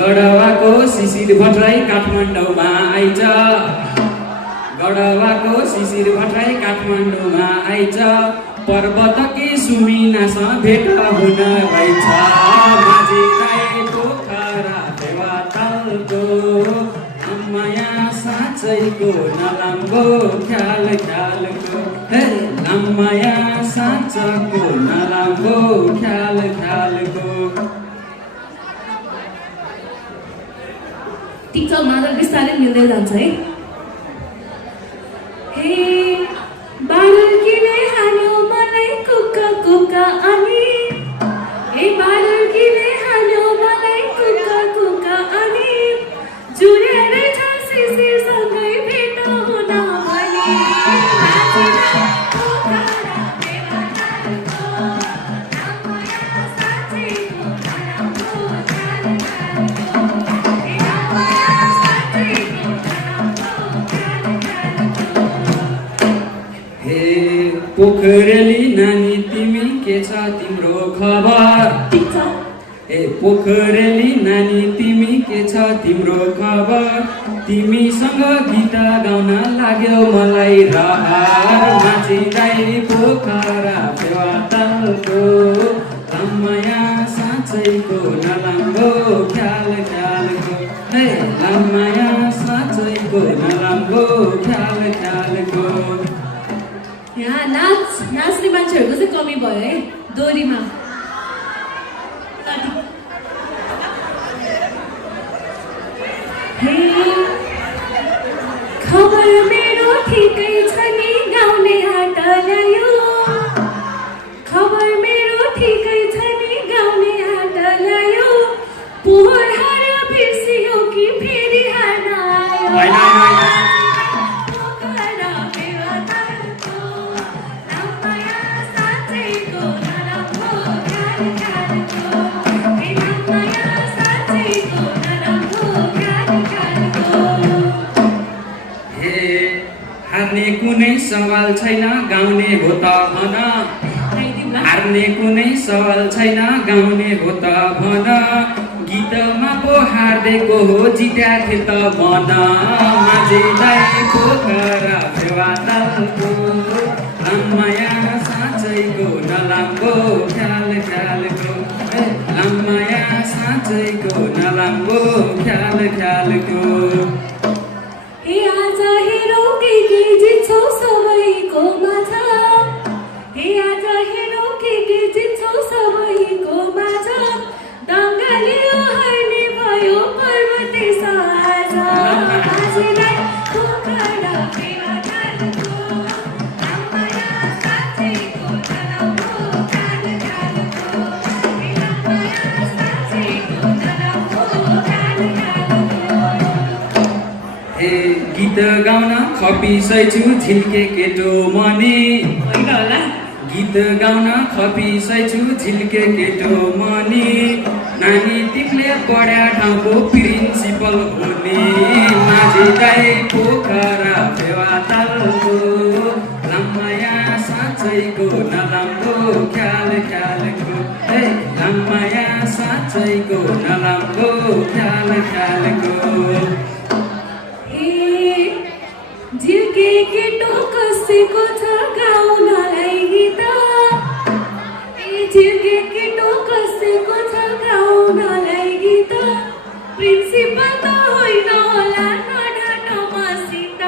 गडवाको शिशिर भट्टराई काठमाडौँमा आइज गडवाको शिशिर भट्टराई काठमाडौँमा आइज पर्वतकी सुमिनासँग भेट हुन रहेछ माझीलाई पोखरा फेवातालको अम्माया साँच्चैको नलाम्बो ख्याल ख्यालको हे अम्माया साँच्चको नलाम्बो ख्याल ख्यालको। ठिक छ मादल बिस्तारै मिल्दै जान्छ है। हे बादल किने हान्यो मलाई कुक्का कुक्का अनि हे बादल किने हान्यो मलाई कुक्का कुक्का अनि जुरेरै छ शिशिरसँगै भेट हुन भने पोखरेली नानी तिमी के छ तिम्रो खबर ठिक छ ए पोखरेली नानी तिमी के छ तिम्रो खबर तिमीसँग गीत गाउन लाग्यो मलाई रहर माझीलाई पोखरा फेवातालको अम्माया साँच्चैको नलाम्बो ख्याल ख्यालको हे अम्माया साँच्चैको नलाम्बो ख्याल ख्यालको। यहाँ नाच्ने मान्छेहरूको चाहिँ कमी भयो है दोरीमा। हे खबर मेरो ठिकै छ नि गाउने हाट ल्यायो खबर मेरो ठिकै छ नि गाउने हाट ल्यायो पोहोर हार बिर्सियो कि फेरि हार्न आयो हार्ने कुनै सवाल छैन गाउने हो त भन हार्ने कुनै सवाल छैन गाउने हो त भन गीतमा पो हार्देको हो जित्या थे त भन माझीलाई पोखरा फेवातालको अम्माया साँच्चैको नलाम्बो ख्याल ख्यालको अम्माया साँच्चैको नलाम्बो ख्याल ख्यालको। हे आज हेरौ के जित्छौ सबैको माझ हे आज हेरौ के जित्छौ सबैको माझ दङ्गालियो हार्ने भयो पर्वते साझ माझीलाई पोखरा फेवातालको अम्माया साँच्चैको नलाम्बो ख्याल ख्यालको हे अम्माया साँच्चैको नलाम्बो ख्याल ख्यालको। हे गीत गाउन खपिसैछु झिल्के केटो मनी होइन होला गीत गाउन खपिसैछु झिल्के केटो मनी नानी तिमीले पढ्या ठाउँको प्रिन्सिपल हुने माझीलाई पोखरा फेवातालको अम्माया साँच्चैको नलाम्बो ख्याल ख्यालको हे अम्माया साँच्चैको नलाम्बो ख्याल ख्यालको। झिल्के केटो कसैको छ गाउनलाई गीत झिल्के केटो कसैको छ गाउनलाई गीत प्रिन्सिपल त होइन होला नढाट मसित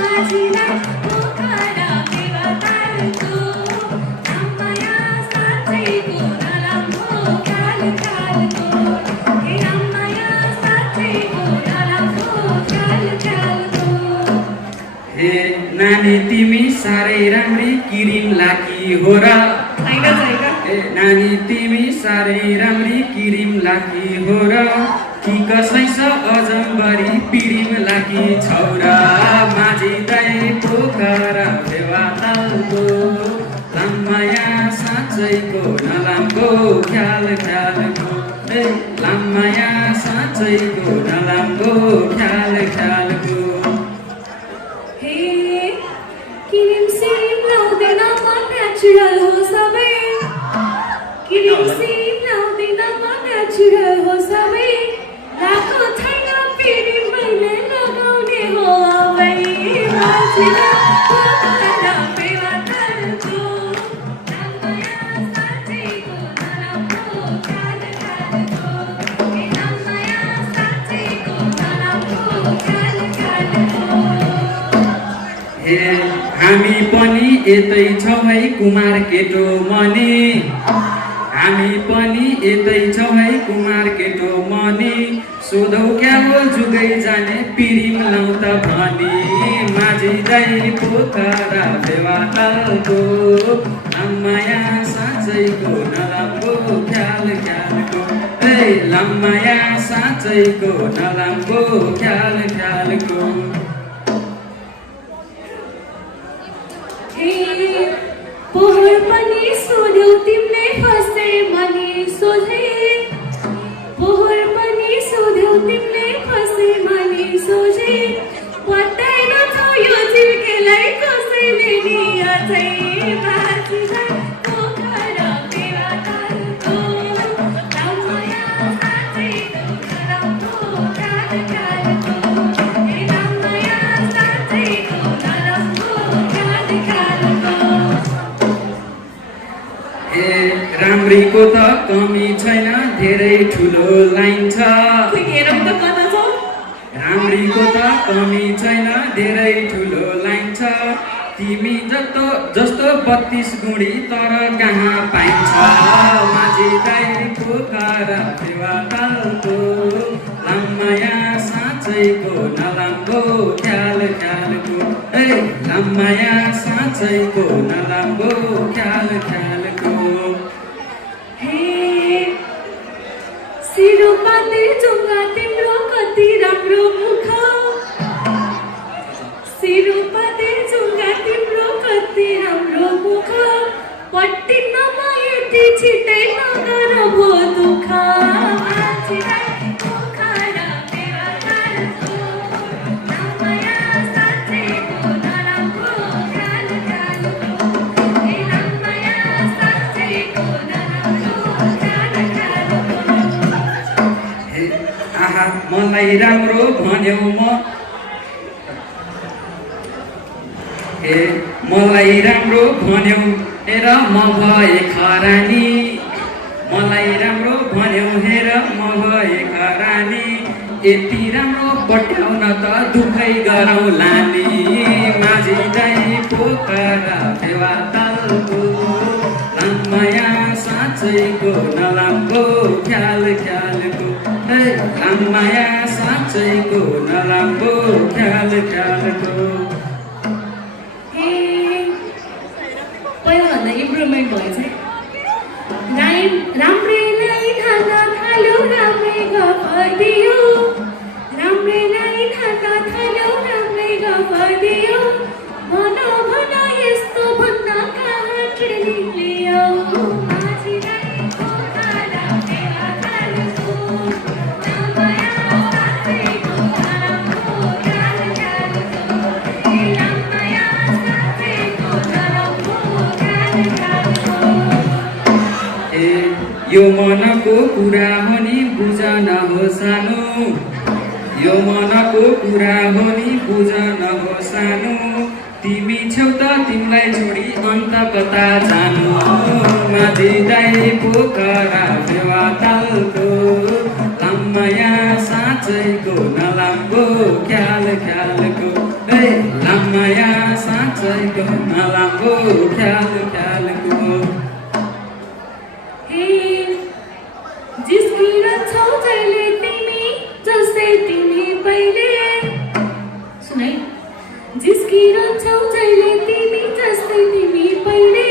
माझीलाई पोखरा फेवातालको अम्माया साँच्चैको नलाम्बो ख्याल ख्यालको हे अम्माया साँच्चैको नलाम्बो ख्याल ख्यालको। हे नानी तिमी साह्रै राम्री किरिम लाकी हो र ए नानी तिमी साह्रै राम्री किरिम लाकी हो र कि कसैस अजम्बरी पिरिम लाकी छौरा माझीलाई पोखरा फेवातालको अम्माया साँच्चैको नलाम्बो ख्याल ख्यालको ए अम्माया साँच्चैको नलाम्बो ख्याल ख्यालको। किरिम सिरिम लाउँदैन म नेचुरल हो सबै किरिम सिरिम लाउँदैन म नेचुरल हो सबै हे हामी पनि यतै छौँ है कुमार केटो मनी हामी पनि यतै छौँ है कुमार केटो मनी सोधौ क्या हो जुगै जाने पिरिम लाउँ त भनी माझी दाइ पोखरा फेवातालको लामाया साँच्चैको नराम्रो ख्याल ख्यालको ए लामाया साँच्चैको नराम्रो ख्याल ख्यालको पोहोर पनि सोध्यौ तिमीले फस्दै मनी सोधे पोहोर पनि सोध्यौ तिमीले फस्दै मनी सोझे पत्ताइ नछौ यो झिल्केलाई कसैले नि अझै बाँचिँदै पोखरा फेवातालको लामाया साँच्चैको नराम्रो ख्याल ख्यालको ए लामाया साँच्चैको नराम्रो ख्याल ख्यालको ए राम्रीको त कमी छैन धेरै ठुलो लाइन छ राम्रीको त कमी छैन धेरै ठुलो लाइन छ तिमी जस्तो 32 गुणी तर कहाँ पाइन्छ माझी दाइ पोखरा फेवातालको लामाया साँच्चैको नराम्रो ख्याल ख्यालको ए लामाया साँच्चैको नराम्रो ख्याल ख्यालको सिरुपाते जुङ्गा तिम्रो कति राम्रो मुख सिरुपाते जुङ्गा तिम्रो कति राम्रो मुख पट्टिनमा यति छिटै नगर भो दुःख मान्छेलाई पोखरा फेवातालको लामाया साँच्चैको नराम्रो ख्याल ख्यालको ए लामाया साँच्चैको नराम्रो ख्याल ख्यालको आहा मलाई राम्रो भन्यौ मलाई राम्रो भन्यौ हेर म भए खरानी मलाई राम्रो भन्यौ हेर म भए खरानी यति राम्रो पट्याउन त दुखै गरौँ लानी माझी दाइ पोखरा फेवातालको लामाया साँच्चैको नराम्रो ख्याल ख्यालको ए लामाया साँच्चैको नराम्रो ख्याल ख्यालको पहिलाभन्दा इम्प्रुभमेन्ट भएछ राम्रै लाइन हाल्न थाल्यो राम्रै गफदियो राम्रै लाइन हाल्न थाल्यो राम्रै गफदियो भन भन यस्तो भन्न कहाँ ट्रेनिङ लियो माझी दाइ पोखरा फेवातालको लामाया साँच्चैको नराम्रो ख्याल ख्यालको ए लामाया साँच्चैको नराम्रो ख्याल ख्यालको ए यो मनको कुरा हो नि बुझ नहो सानो यो मनको कुरा हो नि बुझ नहो सानो तिमी छेउ त तिमीलाई छोडी अन्त कता जानु माझी दाइ पोखरा फेवातालको लामाया साँच्चैको नराम्रो ख्याल ख्यालको ए लामाया साँच्चैको नराम्रो ख्याल ख्यालको जिस्किरहन्छौ जहिले तिमी जस्तै तिमी पहिले सुनाइ जिस्किरहन्छौ जहिले तिमी जस्तै तिमी पहिले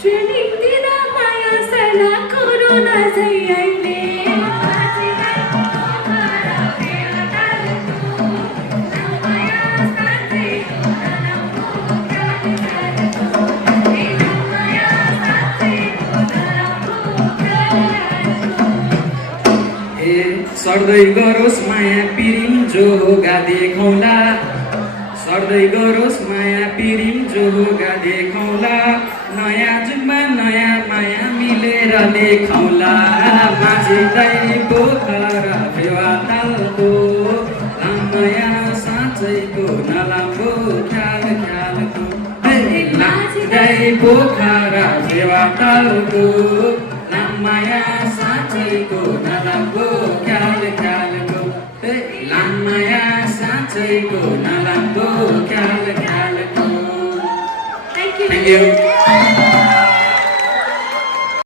ट्रेनिङ दिँदा माया सर्ना कोरोना झै अहिले माझी दाइ पोखरा फेवातालको लामाया साँच्चैको नराम्रो ख्याल ख्यालको ए लामाया साँच्चैको नराम्रो ख्याल ख्यालको ए सर्दै गरोस् माया पिरिम जो होगा देखौला सर्दै गरोस् माया पिरिम जो होगा देखौला नयाँ जुगमा नयाँ माया मिलेर लेखौला माझी दाइ पोखरा फेवातालको लामाया साँच्चैको नराम्रो ख्याल ख्यालको ए माझी दाइ पोखरा फेवातालको लामाया साँच्चैको नराम्रो ख्याल ख्यालको लामाया साँच्चैको नराम्रो ख्याल ख्याल थ्याङ्क यू